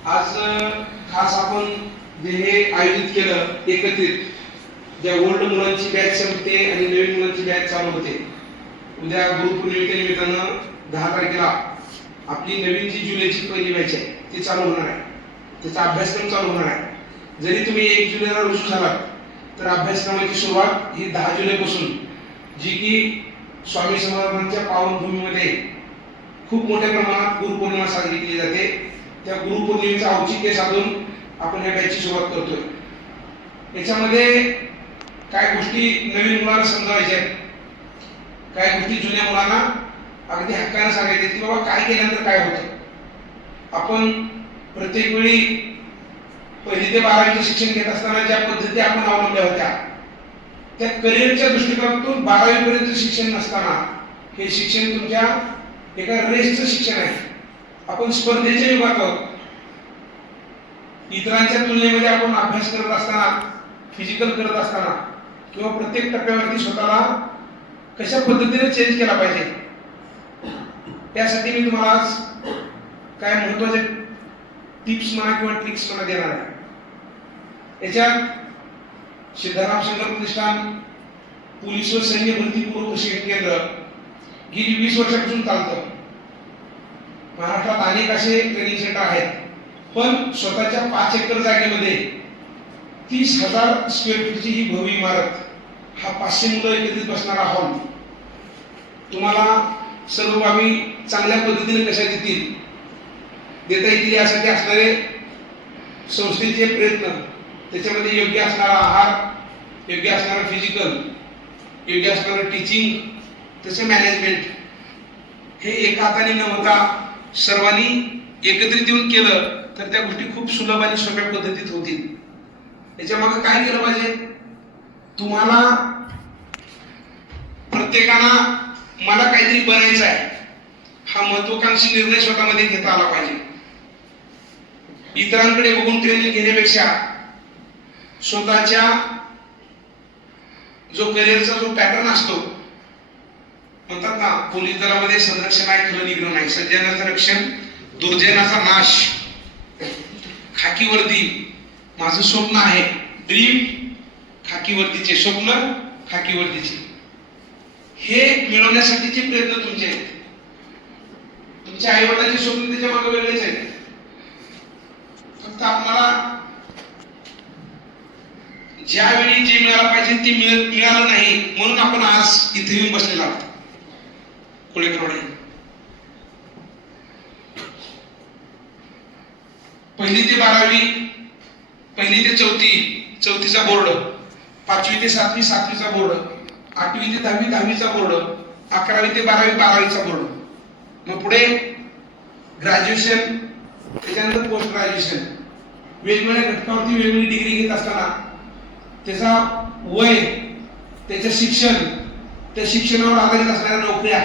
आज खास आपण जे हे आयोजित केलं एकत्रित, ज्या ओल्ड मुलांची बॅच संपते आणि नवीन मुलांची बॅच चालू होते. उद्या गुरुपौर्णिमेच्या निमित्तानं 10 तारखेला आपली नवीन जी जुलैची पहिली बॅच आहे ती चालू होणार आहे. त्याचा अभ्यासक्रम चालू होणार आहे. जरी तुम्ही 1 जुलैला रुजू झालात तर अभ्यासक्रमाची सुरुवात ही 10 जुलैपासून, जी की स्वामी समर्थांच्या पावनभूमीमध्ये खूप मोठ्या प्रमाणात गुरुपौर्णिमा साजरी केली जाते. त्या गुरुपौर्णिमेचं औचित्य साधून आपण या बॅचची सुरुवात करतोय. याच्यामध्ये काय गोष्टी नवीन मुलांना समजावायच्या आहेत, काय गोष्टी जुन्या मुलांना अगदी हक्काने सांगायचे की बाबा काय केल्यानंतर काय होतं. आपण प्रत्येक वेळी 1ली ते 12वीचे शिक्षण घेत असताना ज्या पद्धती आपण अवलंबल्या होत्या, त्या करिअरच्या दृष्टिकोनातून 12वी पर्यंत शिक्षण नसताना हे शिक्षण तुमच्या एका रेसचं शिक्षण आहे. आपण स्पर्धेच्या युगात आहोत. इतरांच्या तुलनेमध्ये आपण अभ्यास करत असताना, फिजिकल करत असताना किंवा प्रत्येक टप्प्यावरती स्वतःला कशा पद्धतीने चेंज केला पाहिजे, त्यासाठी मी तुम्हाला आज काय महत्त्वाचे टिप्स म्हणा किंवा ट्रिक्स म्हणा देणार आहे. याच्यात सिद्धाराम शंकर प्रतिष्ठान पोलीस व सैन्य भरती पूर्व प्रशिक्षण केंद्र गेली 20 वर्षापासून चालतं. महाराष्ट्रात अनेक असे ट्रेनिंग सेंटर आहेत, पण स्वतःच्या 5 एकर जागेमध्ये 30,000 स्क्वेअर फीटची ही भव्य इमारत, हा 500 मुलं एकत्रित बसणारा हॉल तुम्हाला सर्व बाबी चांगल्या पद्धतीने कशा देता येतील यासाठी असणारे संस्थेचे प्रयत्न, त्याच्यामध्ये योग्य असणारा आहार, योग्य असणारा फिजिकल, योग्य असणारं टीचिंग, तसे मॅनेजमेंट, हे एका हाताने न होता सर्वांनी एकत्रित येऊन केलं तर त्या गोष्टी खूप सुलभ आणि सोप्या पद्धतीत होतील. याच्या मागे काय केलं पाहिजे, तुम्हाला प्रत्येकाला मला काहीतरी बनायचं आहे हा महत्वाकांक्षी निर्णय स्वतःमध्ये घेता आला पाहिजे. इतरांकडे बघून ट्रेनिंग घेण्यापेक्षा स्वतःच्या जो करिअरचा जो पॅटर्न असतो, म्हणतात ना पोलीस दलामध्ये संरक्षण आहे खरं निग्रह नाही, सज्जनाचं रक्षण दुर्जनाचा नाश, खाकी वर्दी माझं स्वप्न आहे, ड्रीम खाकी वर्दीचे, स्वप्न खाकी वर्दीचे, हे मिळवण्यासाठीचे प्रयत्न तुमचे आहेत. तुमच्या आई वडिलांचे स्वप्न त्याच्या मागे वेगळेच आहेत. फक्त आपल्याला ज्यावेळी जे मिळालं पाहिजे ते मिळालं नाही, म्हणून आपण आज इथे येऊन बसलेला आहोत. कोळेकरवाडी 1ली ते 12वी, 1ली ते 4थी, 4थीचा बोर्ड, 5वी ते 7वी, 7वीचा बोर्ड, 8वी ते 10वी, 10वीचा बोर्ड, 11वी ते 12वी, 12वीचा बोर्ड, मग पुढे ग्रॅज्युएशन, त्याच्यानंतर पोस्ट ग्रॅज्युएशन, वेगवेगळ्या घटकावरती वेगवेगळी डिग्री घेत असताना त्याचा वय, त्याचं शिक्षण, त्या शिक्षणावर आधारित असणाऱ्या नोकऱ्या,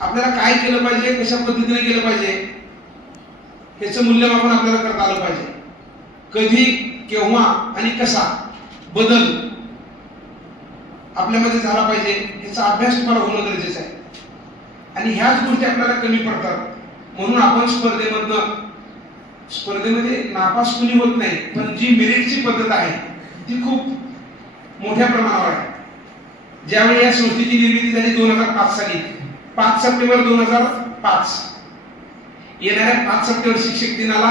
आपल्याला काय केलं पाहिजे, कशा पद्धतीने केलं पाहिजे, याचं मूल्यमापन आपल्याला करता आलं पाहिजे. कधी, केव्हा आणि कसा बदल आपल्यामध्ये झाला पाहिजे याचा अभ्यास तुम्हाला होणं गरजेचं आहे. आणि ह्याच गोष्टी आपल्याला कमी पडतात, म्हणून आपण स्पर्धेमध्ये नापास कुणी होत नाही, पण जी मेरिटची पद्धत आहे ती खूप मोठ्या प्रमाणावर आहे. ज्यावेळी या संस्थेची निर्मिती झाली 2005 साली, 5 सप्टेंबर 2005, येणाऱ्या 5 सप्टेंबर शिक्षक दिनाला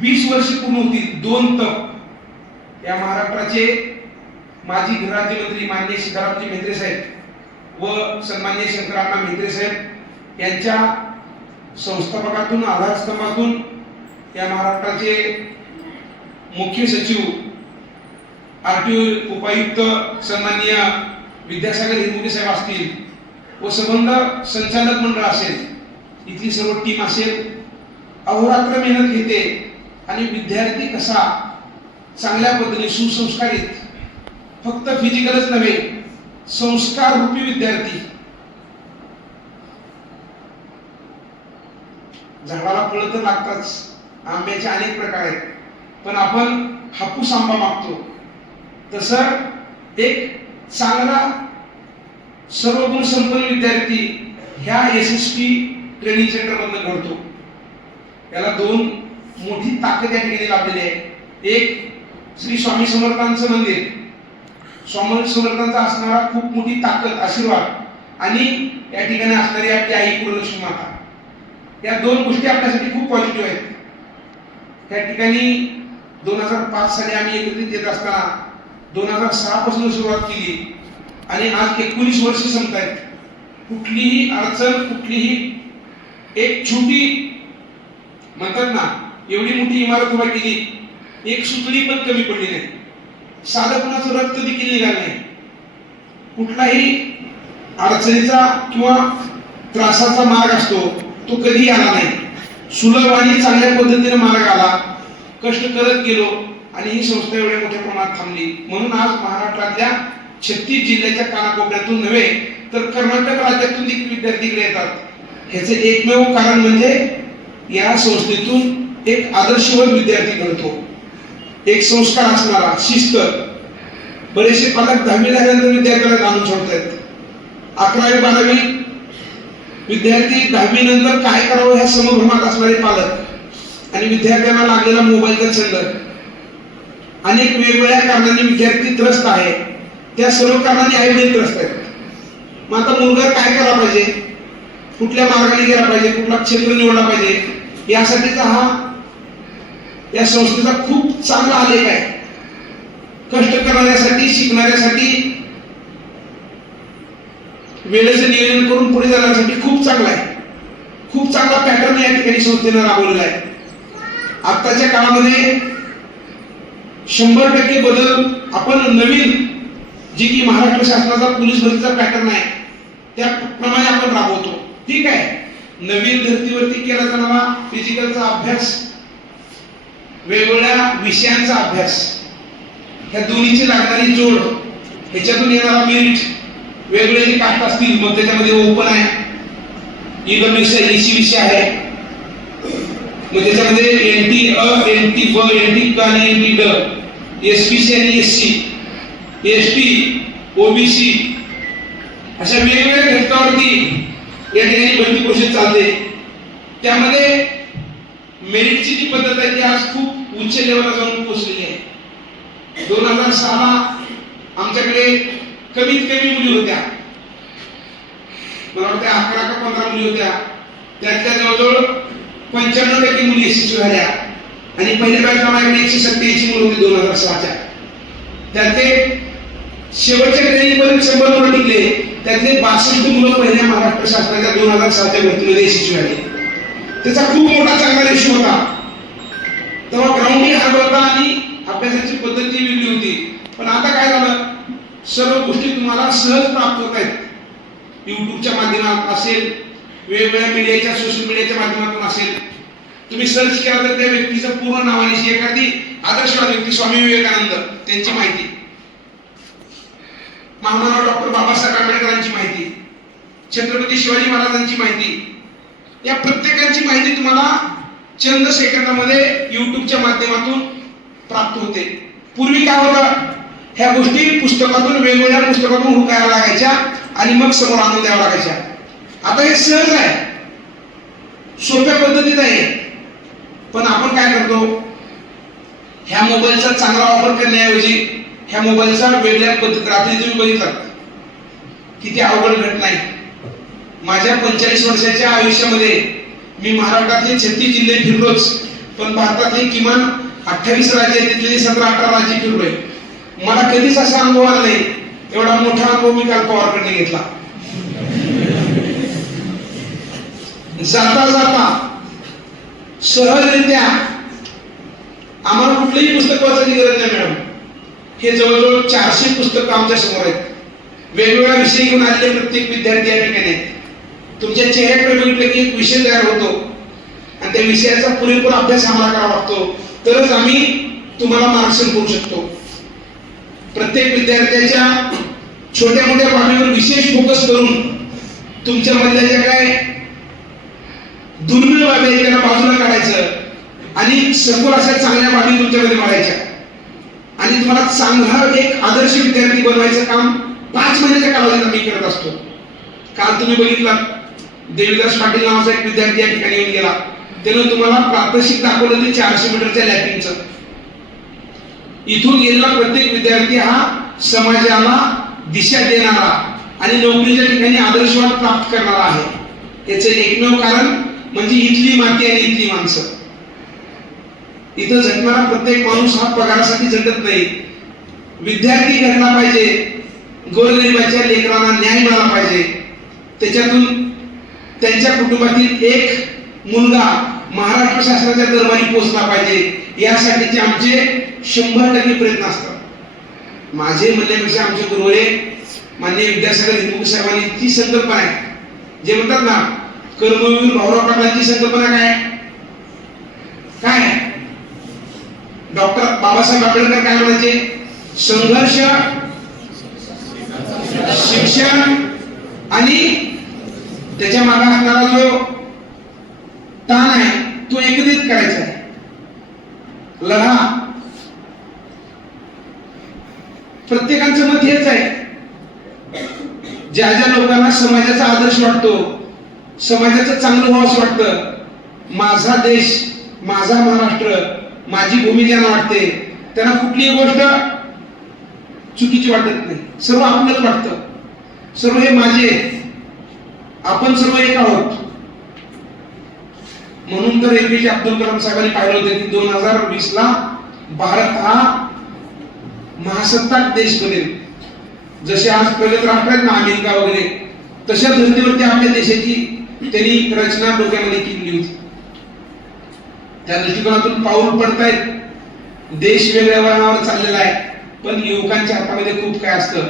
20 वर्ष पूर्ण होतील. 2 तप या महाराष्ट्राचे माजी गृहराज्यमंत्री माननीय सिद्धारामजी म्हेत्रे साहेब व सन्माननीय शंकरअण्णा म्हेत्रे साहेब यांच्या संस्थापकातून, आधारस्तंभातून या महाराष्ट्राचे मुख्य सचिव, आरटीओ उपायुक्त सन्माननीय विद्यासागर हिंदुके साहेब असतील व संबंध संचालक मंडळ असेल, इथली सर्व टीम असेल, अहोरात्र मेहनत घेते आणि विद्यार्थी कसा चांगल्या पद्धतीने सुसंस्कारित, फक्त फिजिकलच नव्हे संस्कार रूपी विद्यार्थी, झाडाला फळं तर लागताच, आंब्याचे अनेक प्रकार आहेत, पण आपण हापूस आंबा मागतो, तसं एक चांगला सर्वगुण संपन्न विद्यार्थी ह्या SSP ट्रेनिंग सेंटर मधून घडतो. याला दोन मोठी ताकद या ठिकाणी लाभलेली आहे. एक श्री स्वामी समर्थांचं मंदिर, स्वामी समर्थांचा असणारा खूप मोठी ताकद, आशीर्वाद आणि या ठिकाणी असणारी आपली आई कुललक्ष्मी माता, या दोन गोष्टी आपल्यासाठी खूप पॉझिटिव्ह आहेत. त्या ठिकाणी 2005 साली आम्ही एकत्रित येत असताना 2006 पासून सुरुवात केली आणि आज 19 वर्ष संपतायत. कुठलीही अडचण, कुठलीही एक छोटी म्हणतात ना एवढी मोठी इमारत उभा केली, एक सुतळी पण कमी पडली नाही, साधं कुणाचं रक्त देखील निघालं नाही, कुठलाही अडचणीचा किंवा त्रासाचा मार्ग असतो तो कधीही आला नाही. सुलभ आणि चांगल्या पद्धतीने मार्ग आला, कष्ट करत गेलो आणि ही संस्था एवढ्या मोठ्या प्रमाणात थांबली. म्हणून आज महाराष्ट्रातल्या 36 जिल्ह्याच्या कानाकोपऱ्यातून नव्हे तर कर्नाटक राज्यातून देखील विद्यार्थी इकडे येतात. ह्याचे एकमेव कारण म्हणजे या संस्थेतून एक आदर्शवत विद्यार्थी घडतो, एक संस्कार असणारा, शिस्त. बरेचसे पालक 10वी झाल्यानंतर विद्यार्थ्याला आणून सोडतात. 11वी 12वी विद्यार्थी 10वी नंतर काय करावं ह्या समभ्रमात असणारे पालक आणि विद्यार्थ्यांना लागलेला मोबाईलचा छंद, अनेक वेगवेगळ्या कारणांनी विद्यार्थी त्रस्त आहे. त्या सर्व कारणांनी आई वडील त्रस्त आहेत. मग आता मुलगा काय करायला पाहिजे, कुठल्या मार्गाने गेला पाहिजे, कुठला क्षेत्र निवडला पाहिजे, यासाठीचा हा या संस्थेचा खूप चांगला आलेख आहे. कष्ट करण्यासाठी, शिकणाऱ्यासाठी, वेळेचं नियोजन करून पुढे जाण्यासाठी खूप चांगला आहे. खूप चांगला पॅटर्न या ठिकाणी संस्थेनं राबवलेला आहे. आताच्या काळामध्ये 100% बदल आपण नवीन जी की महाराष्ट्र शासनाचा पोलीस भरतीचा पॅटर्न आहे त्याप्रमाणे आपण राबवतो. ठीक आहे, नवीन धर्तीवरती केला जाणारा फिजिकलचा अभ्यास, वेगवेगळ्या विषयांचा अभ्यास, ह्या दोन्हीची लागणारी जोड, ह्याच्यातून येणारा मेरिट, वेगवेगळे जे कास्ट असतील मग त्याच्यामध्ये ओपन आहे, इकॉनॉमिक्स एसी विषय आहे, मग त्याच्यामध्ये एनटी अ, एनटी ब, एनटी क आणि एनटी ड, एसपीसी आणि एससी, एसटी, ओबीसी अशा वेगवेगळ्या घटकावरती या ठिकाणी भरती प्रोसेस चालते. त्यामध्ये मेरिटची जी पद्धत आहे ती आज खूप उच्च लेवलला जाऊन पोहोचलेली आहे. 2006 आमच्याकडे कमीत कमी मुली होत्या, मला वाटतं 11 का 15 मुली होत्या. त्यातल्या जवळजवळ 95% मुली यशस्वी झाल्या आणि पहिल्या बॅचला माझ्याकडे 187 मुलं होती 2006च्या. त्यातले शेवटच्या ट्रेनिंग पर्यंत 100 मुलं टिकले. त्यातले 62 मुलं पहिल्या महाराष्ट्र शासनाच्या 2006च्या भरतीमध्ये यशस्वी झाले. त्याचा खूप मोठा चांगला रेशो होता. तेव्हा ग्राउंडिंग हार्ड होता आणि अभ्यासाची पद्धती वेगळी होती. पण आता काय झालं, सर्व गोष्टी तुम्हाला सहज प्राप्त होत आहेत. युट्यूबच्या माध्यमातून असेल, वेगवेगळ्या मीडियाच्या, सोशल मीडियाच्या माध्यमातून असेल, तुम्ही सर्च केला तर त्या व्यक्तीचं पूर्ण नावानिशी एखादी आदर्शवाद व्यक्ती स्वामी विवेकानंद त्यांची माहिती, महामानव डॉक्टर बाबासाहेब आंबेडकरांची माहिती, छत्रपती शिवाजी महाराजांची माहिती, या प्रत्येकाची माहिती तुम्हाला चंद सेकंदामध्ये युट्यूबच्या माध्यमातून प्राप्त होते. पूर्वी काय होतं, ह्या गोष्टी पुस्तकातून, वेगवेगळ्या पुस्तकातून हुकायला लागायच्या आणि मग समोर आणून द्यावं लागायच्या. आता हे सहज आहे, सोप्या पद्धतीत आहे. पण आपण काय करतो, ह्या मोबाईलचा चांगला वापर करण्याऐवजी ह्या मोबाईलचा वेगळ्या पद्धत, रात्री तुम्ही बघितलात किती अवघड घटना आहे. माझ्या 45 वर्षाच्या आयुष्यामध्ये मी महाराष्ट्रातले 36 जिल्हे फिरलोच, पण भारतातले किमान 28 राज्य, तिथले 17-18 राज्य फिरलोय. मला कधीच असा अनुभव आला नाही, एवढा मोठा अनुभव मी काल पवारकडे घेतला. जाता जाता सहजरित्या आम्हाला कुठलंही पुस्तक वाचायची गरज नाही मॅडम. हे जवळजवळ 400 पुस्तकं आमच्या समोर आहेत. वेगवेगळ्या विषय घेऊन आलेले प्रत्येक विद्यार्थी या ठिकाणी आहेत. तुमच्या चेहऱ्याकडे बघितलं की एक विषय तयार होतो आणि त्या विषयाचा पुरेपूर अभ्यास आम्हाला करावा लागतो, तरच आम्ही तुम्हाला मार्गदर्शन करू शकतो. प्रत्येक विद्यार्थ्याच्या छोट्या मोठ्या बाबीवर विशेष फोकस करून तुमच्या मधल्या ज्या काय दुर्मिळ बाबी आहेत त्यांना बाजूला काढायचं आणि सखोल अशा चांगल्या बाबी तुमच्यामध्ये मारायच्या आणि तुम्हाला चांगला एक आदर्श विद्यार्थी बनवायचं काम 5 महिन्याच्या कालावधीत आम्ही करत असतो. काल तुम्ही बघितलं देवीदास पाटील नावाचा एक विद्यार्थी या ठिकाणी येऊन गेला. त्यानं तुम्हाला प्रात्यक्षिक दाखवलं ते 400 मीटरच्या लॅपिंगचं. इथून गेलेला प्रत्येक विद्यार्थी हा समाजाला दिशा देणारा आणि नोकरीच्या ठिकाणी आदर्शवाद प्राप्त करणारा आहे. याचे एकमेव कारण म्हणजे इथली माती आणि इथली माणसं. इथं झटणारा प्रत्येक माणूस हा पगारासाठी झटत नाही. विद्यार्थी घडला पाहिजे, गोरगरिबाच्या लेकरांना न्याय मिळाला पाहिजे, त्याच्यातून त्यांच्या कुटुंबातील एक मुलगा महाराष्ट्र शासनाच्या दरबारी पोहोचला पाहिजे, यासाठीचे आमचे 100% प्रयत्न असतात. माझे म्हणण्यापेक्षा आमचे गुरुवरे माननीय विद्यासागर हिंदू साहेबांनी जी संकल्पना आहे, जे म्हणतात ना कर्मवीर भाऊराव पाटलांची संकल्पना काय डॉक्टर बाबासाहेब आंबेडकर काय म्हणायचे? संघर्ष, शिक्षण आणि त्याच्या मागे असणारा जो ताण आहे तो एकत्रित करायचा आहे. लढा. प्रत्येकाचं मत हेच आहे. ज्या ज्या लोकांना समाजाचा आदर्श वाटतो, समाजाचं चांगलं व्हावंसं वाटतं, माझा देश, माझा महाराष्ट्र, माझी भूमी ज्यांना वाटते, त्यांना कुठलीही गोष्ट चुकीची वाटत नाही. सर्व आपलंच वाटतं. सर्व हे माझे, आपण सर्व एक आहोत. म्हणून तर APJ अब्दुल कलाम साहेबांनी पाहिलं होतं की 2020 ला भारत हा महासत्ताक देश बनेल. जसे आज प्रगत राष्ट्र आहेत ना अमेरिका वगैरे, तशा धर्तीवरती आपल्या देशाची त्यांनी रचना डोक्यामध्ये केली होती. त्या दृष्टिकोनातून पाऊल पडतायत. देश वेगळ्या वळणावर चाललेला आहे, पण युवकांच्या हातामध्ये खूप काय असतं.